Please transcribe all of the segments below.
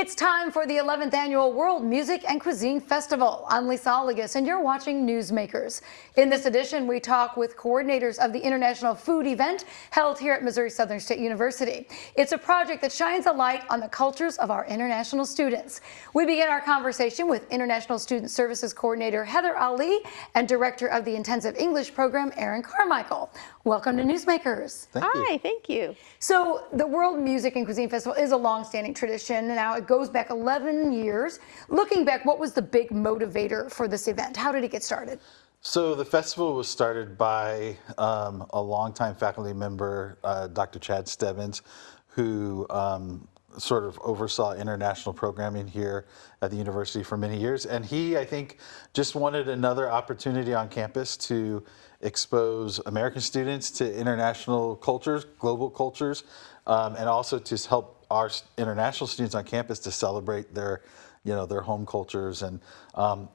It's time for the 11th Annual World Music and Cuisine Festival. I'm Lisa Oligas, and you're watching Newsmakers. In this edition, we talk with coordinators of the International Food event held here at Missouri Southern State University. It's a project that shines a light on the cultures of our international students. We begin our conversation with International Student Services Coordinator Heather Ali and Director of the Intensive English Program, Erin Carmichael. Welcome to Newsmakers. Hi, thank you. So the World Music and Cuisine Festival is a long-standing tradition. Now it goes back 11 years. Looking back, what was the big motivator for this event? How did it get started? So the festival was started by a longtime faculty member, Dr. Chad Stebbins, who sort of oversaw international programming here at the university for many years. And he, I think, just wanted another opportunity on campus to expose American students to international cultures, global cultures, and also to help our international students on campus to celebrate their home cultures, and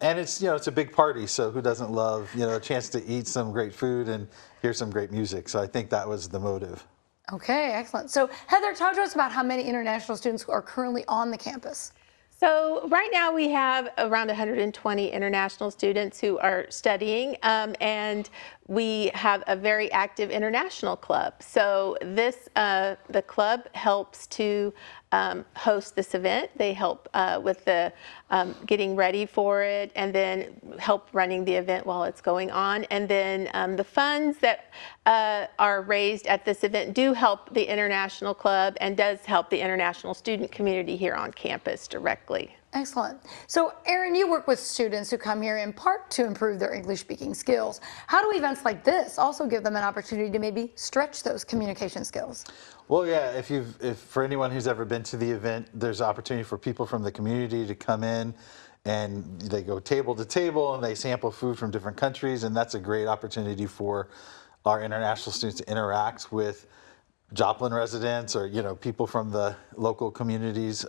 it's it's a big party, so who doesn't love a chance to eat some great food and hear some great music? So I think that was the motive. Okay, excellent. So Heather, talk to us about how many international students are currently on the campus. So right now we have around 120 international students who are studying, and we have a very active international club. So this, the club helps to host this event. They help with the getting ready for it, and then help running the event while it's going on. And then the funds that are raised at this event do help the international club and does help the international student community here on campus directly. Excellent. So Erin, you work with students who come here in part to improve their English speaking skills. How do events like this also give them an opportunity to maybe stretch those communication skills? Well, yeah, if for anyone who's ever been to the event, there's opportunity for people from the community to come in, and they go table to table and they sample food from different countries, and that's a great opportunity for our international students to interact with Joplin residents or people from the local communities.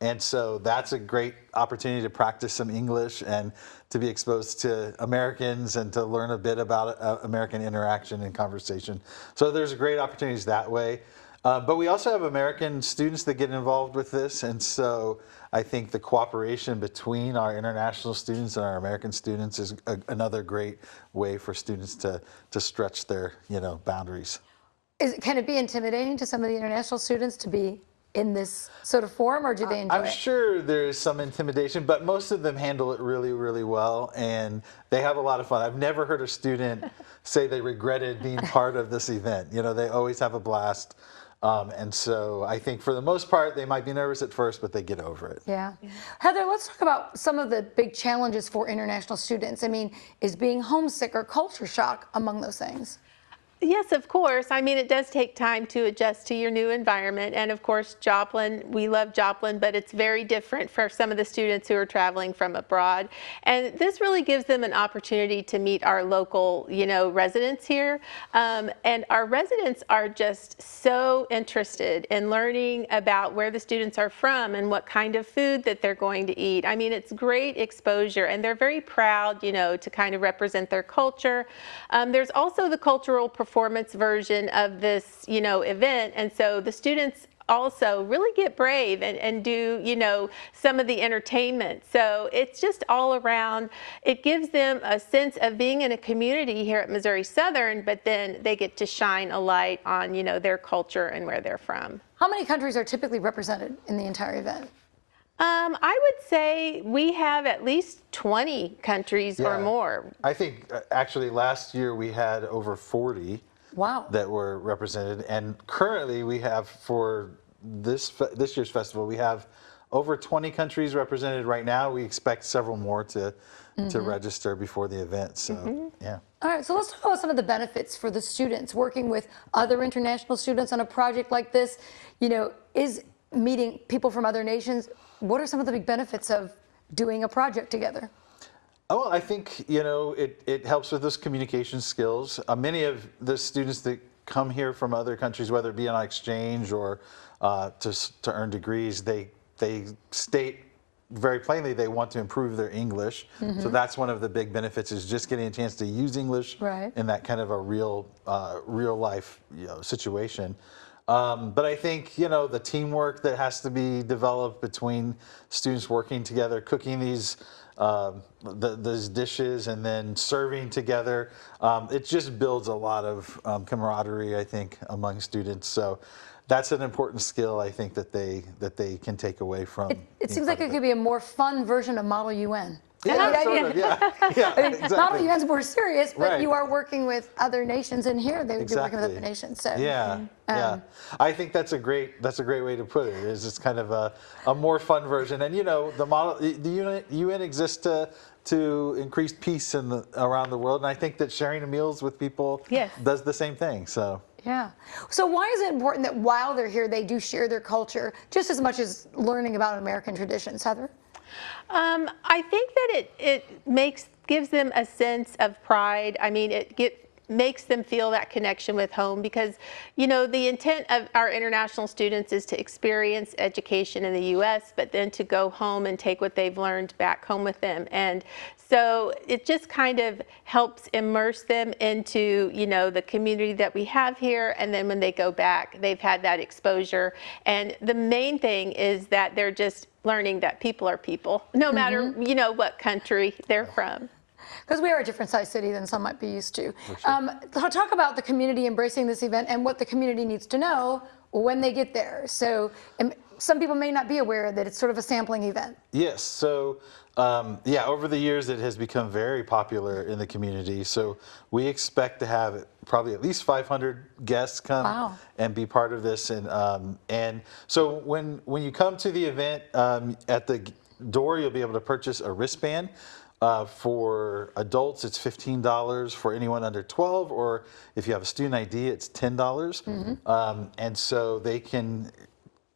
And so that's a great opportunity to practice some English and to be exposed to Americans and to learn a bit about American interaction and conversation. So there's great opportunities that way. But we also have American students that get involved with this. And so I think the cooperation between our international students and our American students is another great way for students to stretch their boundaries. Can it be intimidating to some of the international students to be in this sort of forum, or do they enjoy it? I'm sure there's some intimidation, but most of them handle it really, really well, and they have a lot of fun. I've never heard a student say they regretted being part of this event. They always have a blast. And so I think for the most part, they might be nervous at first, but they get over it. Yeah. Heather, let's talk about some of the big challenges for international students. I mean, is being homesick or culture shock among those things? Yes, of course. I mean, it does take time to adjust to your new environment. And of course, Joplin, we love Joplin, but it's very different for some of the students who are traveling from abroad. And this really gives them an opportunity to meet our local, residents here. And our residents are just so interested in learning about where the students are from and what kind of food that they're going to eat. I mean, it's great exposure, and they're very proud, to kind of represent their culture. There's also the cultural performance version of this, event. And so the students also really get brave and do, some of the entertainment. So it's just all around. It gives them a sense of being in a community here at Missouri Southern, but then they get to shine a light on, their culture and where they're from. How many countries are typically represented in the entire event? I would say we have at least 20 countries or more. I think actually last year we had over 40 that were represented, and currently we have for this year's festival we have over 20 countries represented right now. We expect several more to register before the event. So yeah. All right, so let's talk about some of the benefits for the students working with other international students on a project like this. Is meeting people from other nations. What are some of the big benefits of doing a project together? Oh, I think, it helps with those communication skills. Many of the students that come here from other countries, whether it be on exchange or to earn degrees, they state very plainly they want to improve their English. So that's one of the big benefits, is just getting a chance to use English in that kind of a real life situation. But I think, the teamwork that has to be developed between students working together, cooking these those dishes and then serving together, it just builds a lot of camaraderie, I think, among students. So that's an important skill, I think, that they can take away from. It seems like it could be a more fun version of Model UN. Yeah, sort of, yeah. Exactly. Model UN's more serious, but Right. you are working with other nations, and here they would be working with other Exactly. nations. So Yeah, yeah. I think that's a great way to put it. Is it's kind of a more fun version, and the UN exists to increase peace around the world, and I think that sharing meals with people Yes. does the same thing. So. yeah. So why is it important that while they're here, they do share their culture just as much as learning about American traditions, Heather? I think that it gives them a sense of pride. I mean, makes them feel that connection with home because, the intent of our international students is to experience education in the U.S., but then to go home and take what they've learned back home with them. And so it just kind of helps immerse them into, the community that we have here. And then when they go back, they've had that exposure. And the main thing is that they're just learning that people are people, no matter, what country they're from. Because we are a different size city than some might be used to. Talk about the community embracing this event and what the community needs to know when they get there. So some people may not be aware that it's sort of a sampling event. Yes. So, over the years, it has become very popular in the community. So we expect to have probably at least 500 guests come and be part of this. And so when you come to the event, at the door, you'll be able to purchase a wristband. For adults, it's $15. For anyone under 12, or if you have a student ID, it's $10. And so they can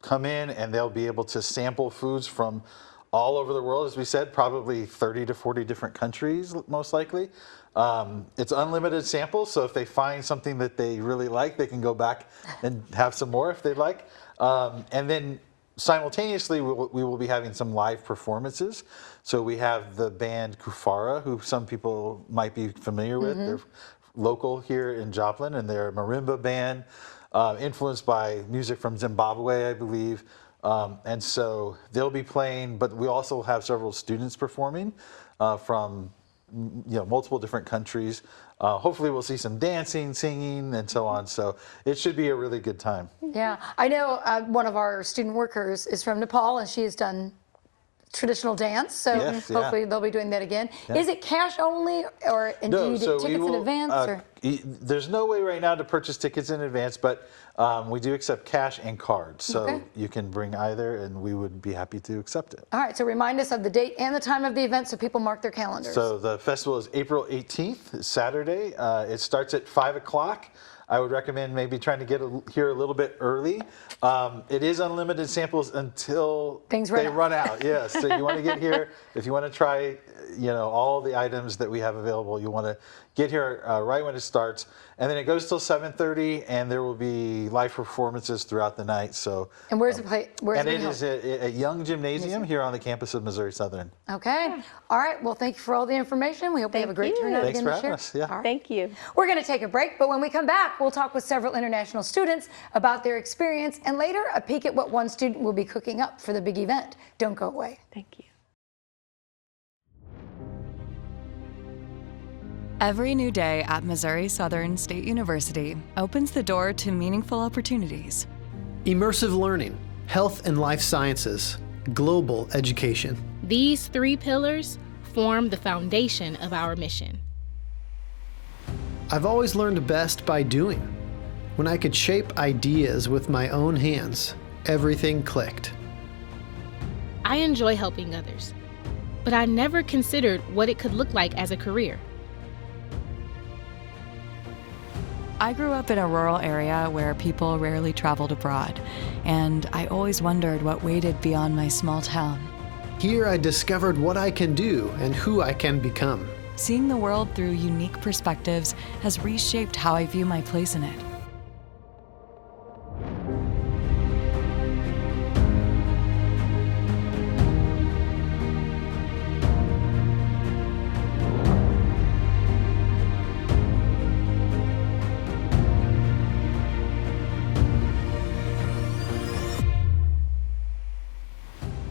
come in and they'll be able to sample foods from all over the world, as we said, probably 30 to 40 different countries, most likely. It's unlimited samples, so if they find something that they really like, they can go back and have some more if they'd like. And then simultaneously, we will be having some live performances. So we have the band Kufara, who some people might be familiar with. They're local here in Joplin, and they're a marimba band influenced by music from Zimbabwe, I believe. And so they'll be playing, but we also have several students performing from multiple different countries. Hopefully we'll see some dancing, singing, and so on. So it should be a really good time. Yeah, I know one of our student workers is from Nepal, and she has done traditional dance. So hopefully they'll be doing that again. Is it cash only, or do you get tickets in advance? Or? There's no way right now to purchase tickets in advance, but we do accept cash and cards. So you can bring either, and we would be happy to accept it. All right, so remind us of the date and the time of the event so people mark their calendars. So the festival is April 18th, Saturday. It starts at 5 o'clock. I would recommend maybe trying to get here a little bit early. It is unlimited samples until they run out. Yes, so you want to get here. If you want to try, all the items that we have available, you want to get here right when it starts. And then it goes till 7:30, and there will be live performances throughout the night. So. And where's the place? And it is at Young Gymnasium here on the campus of Missouri Southern. Okay. All right. Well, thank you for all the information. We hope we have a great turnout Thanks again for this year. having us. Yeah. All right. Thank you. We're going to take a break, but when we come back, we'll talk with several international students about their experience, and later a peek at what one student will be cooking up for the big event. Don't go away. Thank you. Every new day at Missouri Southern State University opens the door to meaningful opportunities. Immersive learning, health and life sciences, global education. These three pillars form the foundation of our mission. I've always learned best by doing. When I could shape ideas with my own hands, everything clicked. I enjoy helping others, but I never considered what it could look like as a career. I grew up in a rural area where people rarely traveled abroad, and I always wondered what waited beyond my small town. Here I discovered what I can do and who I can become. Seeing the world through unique perspectives has reshaped how I view my place in it.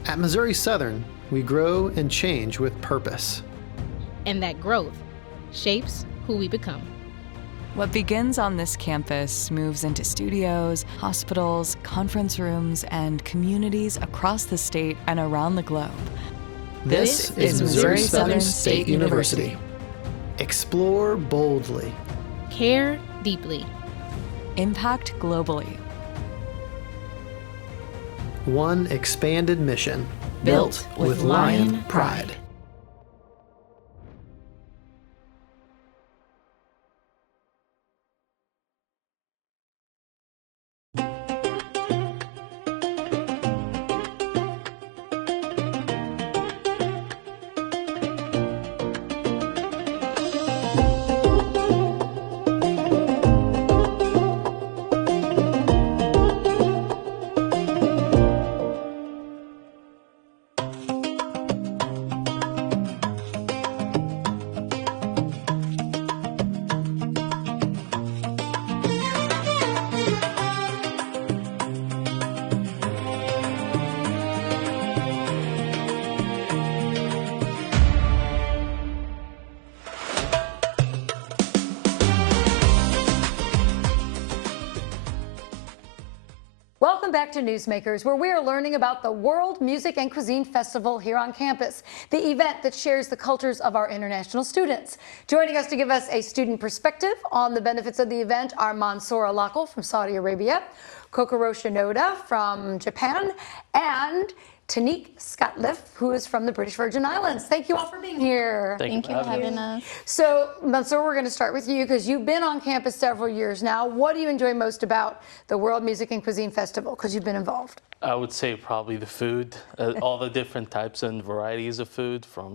At Missouri Southern, we grow and change with purpose. And that growth shapes who we become. What begins on this campus moves into studios, hospitals, conference rooms, and communities across the state and around the globe. This is Missouri Southern State University. Explore boldly. Care deeply. Impact globally. One expanded mission, Built with Lion pride. Welcome back to Newsmakers, where we are learning about the World Music and Cuisine Festival here on campus, the event that shares the cultures of our international students. Joining us to give us a student perspective on the benefits of the event are Mansour Alakal from Saudi Arabia, Kokoro Shinoda from Japan, and Tanique Scotliff, who is from the British Virgin Islands. Thank you all for being here. Thank you for having us. So, Mansour, we're going to start with you because you've been on campus several years now. What do you enjoy most about the World Music and Cuisine Festival because you've been involved? I would say probably the food, all the different types and varieties of food from,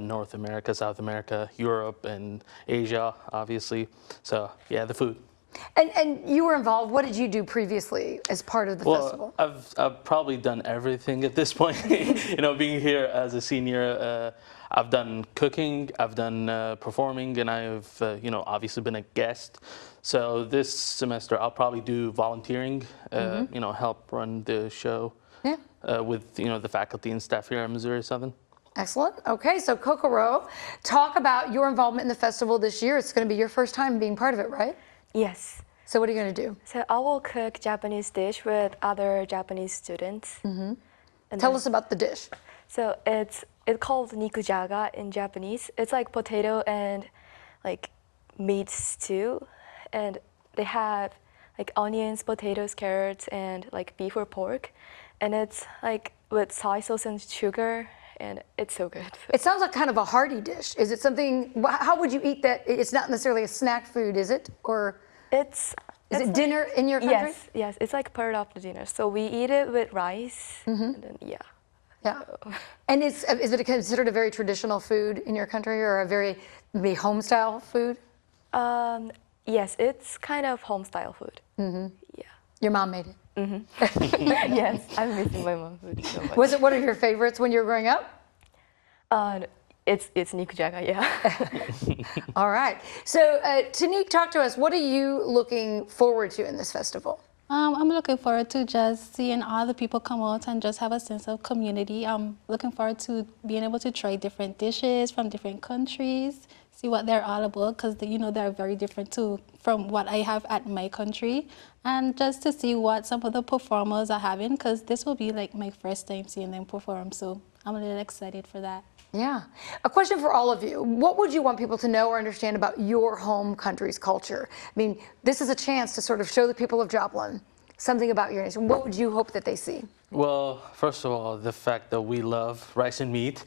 North America, South America, Europe, and Asia, obviously. So, yeah, the food. And you were involved. What did you do previously as part of the festival? I've probably done everything at this point. Being here as a senior, I've done cooking, I've done performing, and I've obviously been a guest. So this semester I'll probably do volunteering, help run the show with the faculty and staff here at Missouri Southern. Excellent. Okay, so Kokoro, talk about your involvement in the festival this year. It's going to be your first time being part of it, right? Yes. So what are you going to do? So I will cook Japanese dish with other Japanese students. And Tell us about the dish. So it's called nikujaga in Japanese. It's like potato and like meat stew, and they have like onions, potatoes, carrots, and like beef or pork, and it's like with soy sauce and sugar, and it's so good. It sounds like kind of a hearty dish. Is it something? How would you eat that? It's not necessarily a snack food, is it? Or Is it like dinner in your country? Yes, it's like part of the dinner. So we eat it with rice, and then Yeah. And is it considered a very traditional food in your country, or a very maybe home style food? Yes, it's kind of home style food. Yeah. Your mom made it. Yes, I'm missing my mom food so much. Was it one of your favorites when you were growing up? It's nikujaga, yeah. All right. So, Tanique, talk to us. What are you looking forward to in this festival? I'm looking forward to just seeing all the people come out and just have a sense of community. I'm looking forward to being able to try different dishes from different countries, see what they're all about, because they're very different too from what I have at my country, and just to see what some of the performers are having, because this will be like my first time seeing them perform, so I'm a little excited for that. Yeah. A question for all of you. What would you want people to know or understand about your home country's culture? I mean, this is a chance to sort of show the people of Joplin something about your nation. What would you hope that they see? Well, first of all, the fact that we love rice and meat.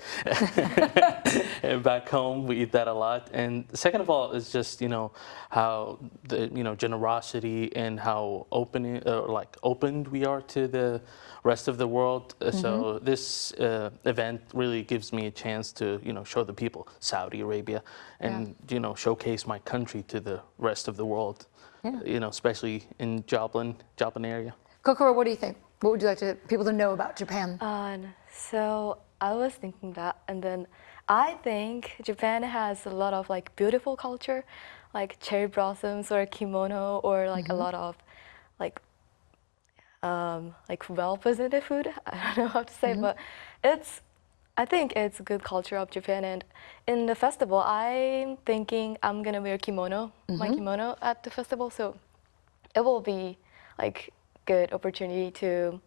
And back home, we eat that a lot. And second of all, is just, how the, generosity and how opened we are to the rest of the world. So this event really gives me a chance to, show the people Saudi Arabia and, showcase my country to the rest of the world. Especially in Joplin area. Kokoro, what do you think? What would you like people to know about Japan? So I was thinking that, and then I think Japan has a lot of like beautiful culture, like cherry blossoms or kimono, or like a lot of like like well-presented food. I don't know how to say, but I think it's a good culture of Japan. And in the festival, I'm thinking I'm gonna wear kimono, my kimono at the festival. So it will be like good opportunity to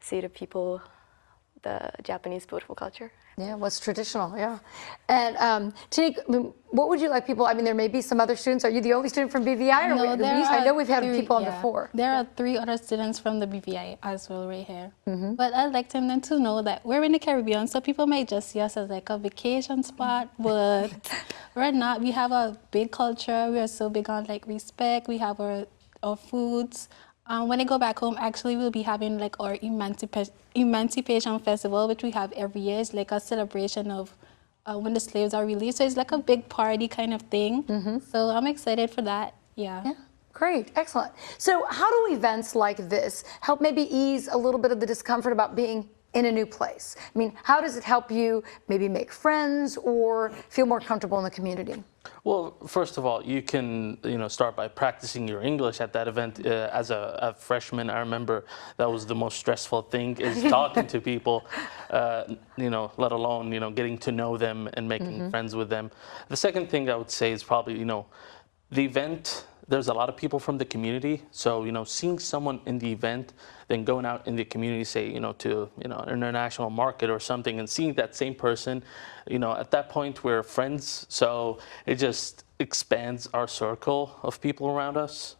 see the people, the Japanese beautiful culture. Yeah, what's traditional, yeah. And Tanique, I mean, what would you like people, I mean, there may be some other students. Are you the only student from BVI? No, I know we've had people on yeah. before. There are 3 other students from the BVI as well right here. But I'd like them to know that we're in the Caribbean, so people may just see us as like a vacation spot, but we're not. We have a big culture. We are so big on like respect. We have our foods. When I go back home, actually, we'll be having like our Emancipation Festival, which we have every year. It's like a celebration of when the slaves are released. So it's like a big party kind of thing. So I'm excited for that. Yeah. Great, excellent. So how do events like this help maybe ease a little bit of the discomfort about being in a new place? I mean, how does it help you maybe make friends or feel more comfortable in the community? Well, first of all, you can start by practicing your English at that event. As a freshman, I remember that was the most stressful thing is talking to people, let alone getting to know them and making friends with them. The second thing I would say is probably the event. There's a lot of people from the community, so seeing someone in the event, then going out in the community, say to an international market or something, and seeing that same person, at that point we're friends. So it just expands our circle of people around us.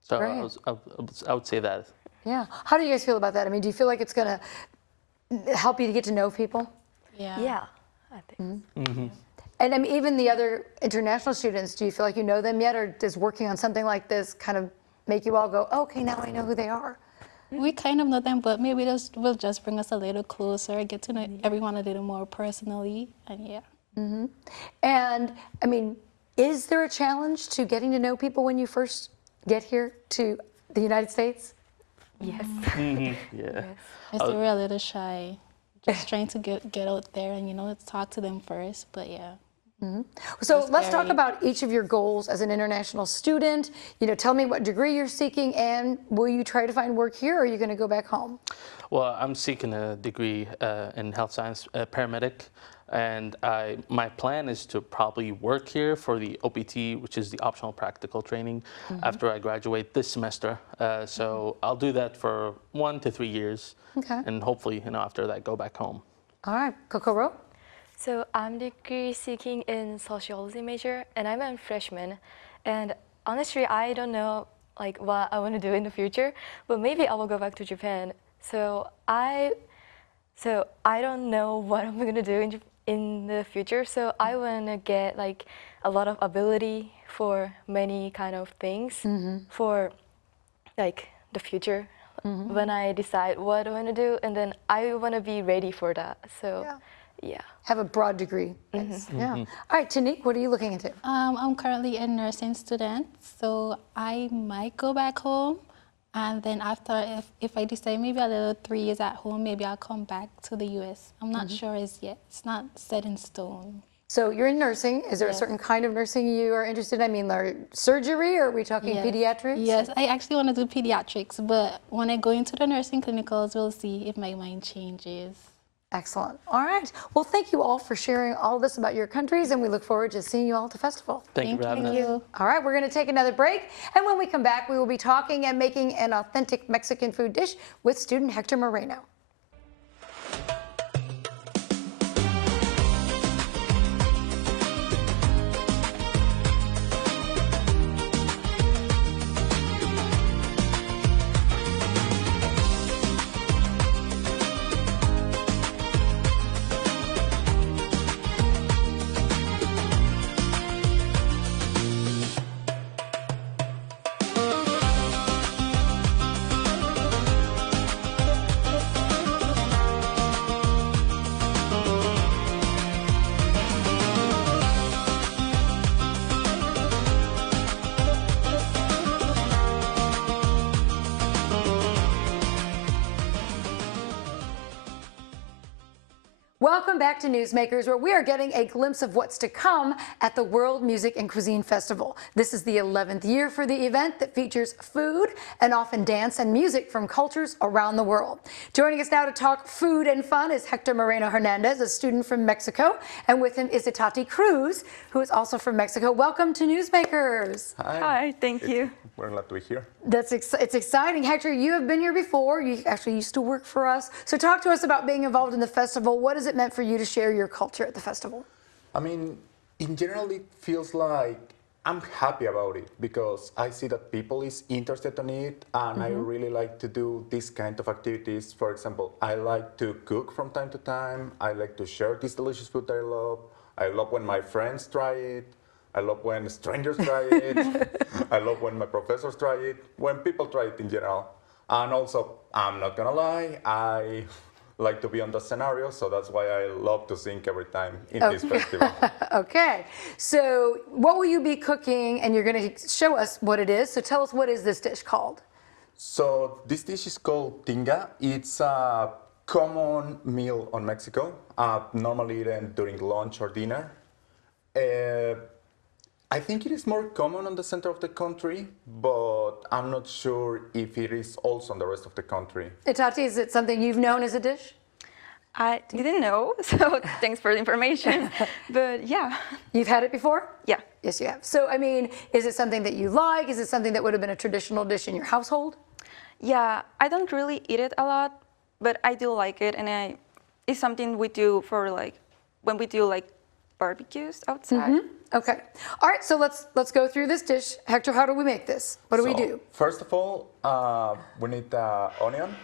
So I would say that. Yeah. How do you guys feel about that? I mean, do you feel like it's going to help you to get to know people? Yeah, I think. And I mean, even the other international students, do you feel like you know them yet, or does working on something like this kind of make you all go, okay, now I know who they are? We kind of know them, but maybe will just bring us a little closer, get to know everyone a little more personally, and yeah. And I mean, is there a challenge to getting to know people when you first get here to the United States? Yes. Yeah. I still we're a little shy, just trying to get out there and talk to them first, but yeah. So let's talk about each of your goals as an international student. Tell me what degree you're seeking, and will you try to find work here, or are you going to go back home? Well, I'm seeking a degree in health science, paramedic, and my plan is to probably work here for the OPT, which is the optional practical training, after I graduate this semester. So I'll do that for 1 to 3 years, and hopefully, after that, go back home. All right, Kokoro? So I'm degree seeking in sociology major, and I'm a freshman. And honestly, I don't know like what I want to do in the future, but maybe I will go back to Japan. So I don't know what I'm gonna do in the future. So I want to get like a lot of ability for many kind of things for like the future when I decide what I want to do, and then I want to be ready for that. So. Yeah. Have a broad degree. Yeah. All right, Tanique, what are you looking into? I'm currently a nursing student, so I might go back home, and then after, if I decide maybe a little 3 years at home, maybe I'll come back to the U.S. I'm not sure as yet. It's not set in stone. So you're in nursing. Is there a certain kind of nursing you are interested in? I mean, surgery, or are we talking pediatrics? Yes, I actually want to do pediatrics, but when I go into the nursing clinicals, we'll see if my mind changes. Excellent. All right. Well, thank you all for sharing all this about your countries, and we look forward to seeing you all at the festival. Thank you for having us. All right, we're going to take another break, and when we come back, we will be talking and making an authentic Mexican food dish with student Hector Moreno. Welcome back to Newsmakers, where we are getting a glimpse of what's to come at the World Music and Cuisine Festival. This is the 11th year for the event that features food and often dance and music from cultures around the world. Joining us now to talk food and fun is Hector Moreno Hernandez, a student from Mexico, and with him is Itati Cruz, who is also from Mexico. Welcome to Newsmakers. Hi, thank you. We're glad to be here. It's exciting. Hector, you have been here before. You actually used to work for us. So talk to us about being involved in the festival. What has it meant for you to share your culture at the festival? I mean, in general, it feels like I'm happy about it because I see that people is interested in it, and I really like to do this kind of activities. For example, I like to cook from time to time. I like to share this delicious food that I love. I love when my friends try it. I love when strangers try it. I love when my professors try it, when people try it in general. And also, I'm not gonna lie, I like to be on the scenario, so that's why I love to sing every time in this festival. Okay, so what will you be cooking? And you're gonna show us what it is. So tell us, what is this dish called? So this dish is called tinga. It's a common meal on Mexico, normally eaten during lunch or dinner. I think it is more common on the center of the country, but I'm not sure if it is also on the rest of the country. Itati, is it something you've known as a dish? I didn't know, so thanks for the information. But yeah. You've had it before? Yeah. Yes, you have. So, I mean, is it something that you like? Is it something that would have been a traditional dish in your household? Yeah, I don't really eat it a lot, but I do like it, and it's something we do for when we do barbecues outside. Okay. All right, so let's go through this dish. Hector, how do we make this? What do we do? First of all, we need onion.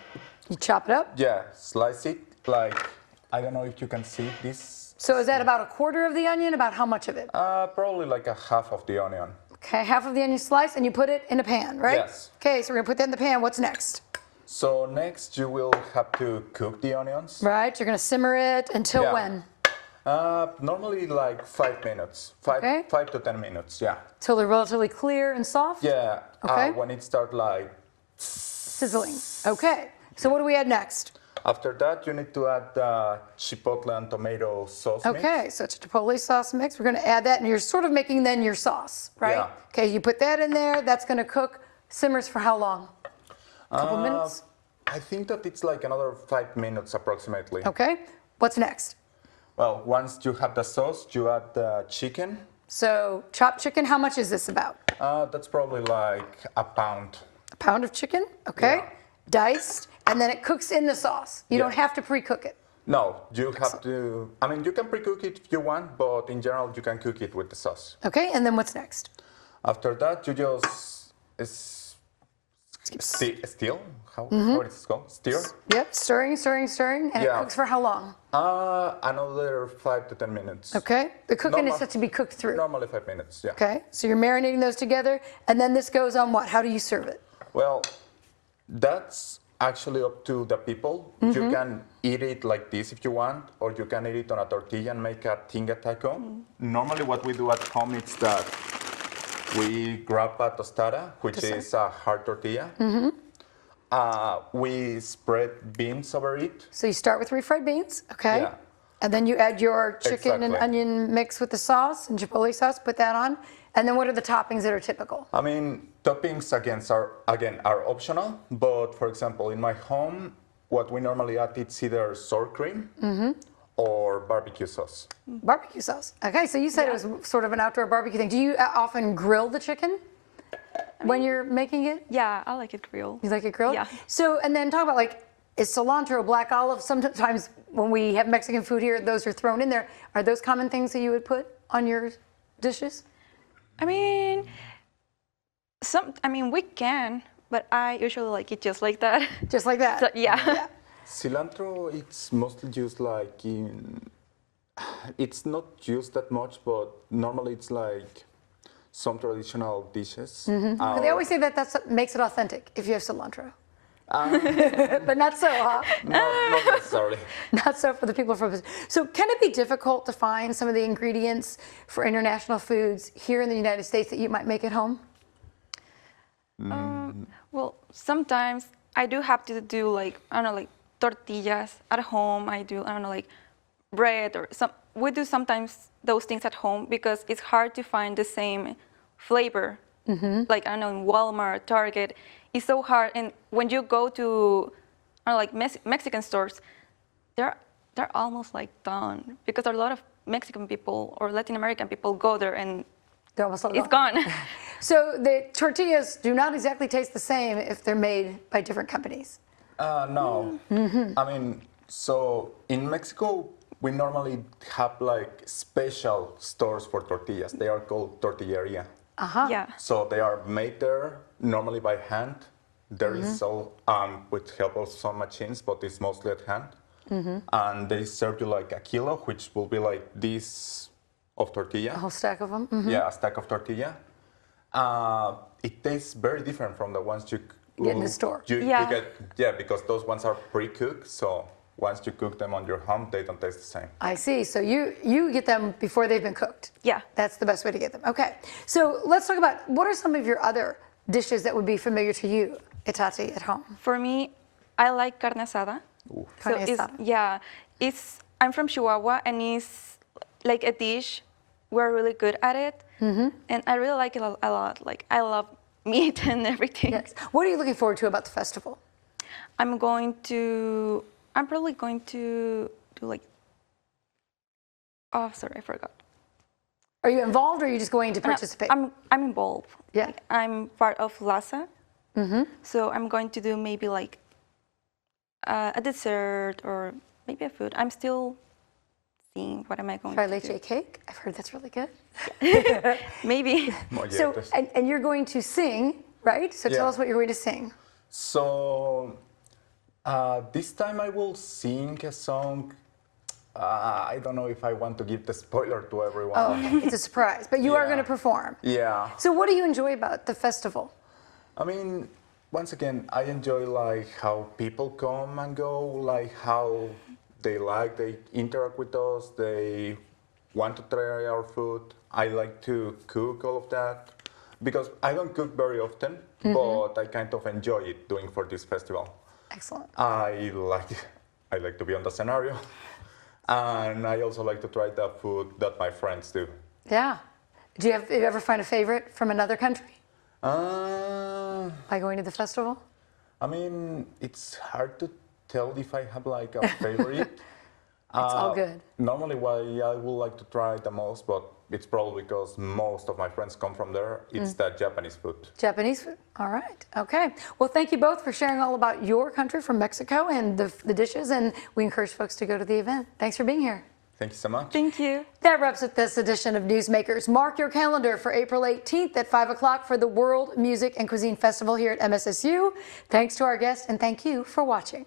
You chop it up? Yeah, slice it I don't know if you can see this. So is that about a quarter of the onion? About how much of it? Probably like a half of the onion. Okay, half of the onion sliced, and you put it in a pan, right? Yes. Okay, so we're gonna put that in the pan. What's next? So next you will have to cook the onions. Right, you're gonna simmer it until when? Normally like 5 minutes, 5 to 10 minutes, yeah. Till they're relatively clear and soft? Yeah, Okay. When it starts like Sizzling. Okay, so what do we add next? After that, you need to add chipotle and tomato sauce mix. Okay, so it's a chipotle sauce mix. We're gonna add that, and you're sort of making then your sauce, right? Yeah. Okay, you put that in there. That's gonna cook. Simmers for how long? A couple minutes? I think that it's like another 5 minutes approximately. Okay, what's next? Well, once you have the sauce, you add the chicken. So chopped chicken, how much is this about? That's probably like a pound. A pound of chicken, okay. Yeah. Diced, and then it cooks in the sauce. You don't have to pre-cook it. No, you have to, I mean, you can pre-cook it if you want, but in general, you can cook it with the sauce. Okay, and then what's next? After that, you just steal, how is it called? Stir? Yep, stirring, and it cooks for how long? Another 5 to 10 minutes. Okay, the cooking is set to be cooked through. Normally 5 minutes, yeah. Okay, so you're marinating those together, and then this goes on what? How do you serve it? Well, that's actually up to the people. You can eat it like this if you want, or you can eat it on a tortilla and make a tinga taco. Normally what we do at home is that we grab a tostada, which is a hard tortilla. We spread beans over it. So you start with refried beans, okay? Yeah. And then you add your chicken and Exactly. onion mix with the sauce and chipotle sauce, put that on. And then what are the toppings that are typical? I mean, toppings are optional, but for example, in my home, what we normally add is either sour cream or barbecue sauce. Barbecue sauce. Okay, so you said it was sort of an outdoor barbecue thing. Do you often grill the chicken when you're making it? Yeah, I like it grilled. You like it grilled? Yeah. So, and then talk about is cilantro, black olive, sometimes when we have Mexican food here, those are thrown in there. Are those common things that you would put on your dishes? I mean, we can, but I usually like it just like that. Just like that? So, yeah. Cilantro, it's mostly used like it's not used that much, but normally it's like some traditional dishes. But they always say that that's what makes it authentic, if you have cilantro. But not so, huh? Not necessarily. Not so for the people from. So can it be difficult to find some of the ingredients for international foods here in the United States that you might make at home? Well, sometimes I do have to do like tortillas at home. I do, bread or some. We do sometimes those things at home because it's hard to find the same flavor. Like, I don't know, in Walmart, Target, it's so hard. And when you go to, I don't know, like Mexican stores, they're almost like done because a lot of Mexican people or Latin American people go there and They're almost all it's gone. So the tortillas do not exactly taste the same if they're made by different companies. No. I mean, so in Mexico, we normally have like special stores for tortillas. They are called tortilleria. Yeah. So they are made there normally by hand. There is all with help of some machines, but it's mostly at hand. And they serve you like a kilo, which will be like this of tortilla. A whole stack of them. Yeah, a stack of tortilla. It tastes very different from the ones you Get in the store. You Yeah. get, because those ones are pre-cooked. So once you cook them on your home, they don't taste the same. I see. So you get them before they've been cooked. Yeah. That's the best way to get them. Okay. So let's talk about what are some of your other dishes that would be familiar to you, Itati, at home? For me, I like carne asada. Carne it's, asada. yeah, I'm from Chihuahua, and it's like a dish. We're really good at it, and I really like it a lot. Like, I love meat and everything. Yes. What are you looking forward to about the festival? I'm probably going to do like, oh, sorry, I forgot. Are you involved or are you just going to participate? I'm involved. Yeah. Like, I'm part of LASA. So I'm going to do maybe like a dessert or maybe a food. I'm still seeing what am I going Try to leche do. cake. I've heard that's really good. Maybe. So, and you're going to sing, right? So tell Yeah. us what you're going to sing. So this time I will sing a song. I don't know if I want to give the spoiler to everyone. Oh, okay. It's a surprise, but you are Yeah. going to perform. Yeah. So what do you enjoy about the festival? I mean, once again, I enjoy like how people come and go, like how they interact with us, they want to try our food. I like to cook all of that because I don't cook very often, but I kind of enjoy it doing for this festival. Excellent. I like to be on the scenario, and I also like to try the food that my friends do. Yeah. Do you ever find a favorite from another country by going to the festival? I mean, it's hard to tell if I have like a favorite. It's all good. Normally, what I would like to try the most, but it's probably because most of my friends come from there, it's the Japanese food. Japanese food. All right. Okay. Well, thank you both for sharing all about your country from Mexico and the dishes, and we encourage folks to go to the event. Thanks for being here. Thank you so much. Thank you. That wraps up this edition of Newsmakers. Mark your calendar for April 18th at 5 o'clock for the World Music and Cuisine Festival here at MSSU. Thanks to our guests, and thank you for watching.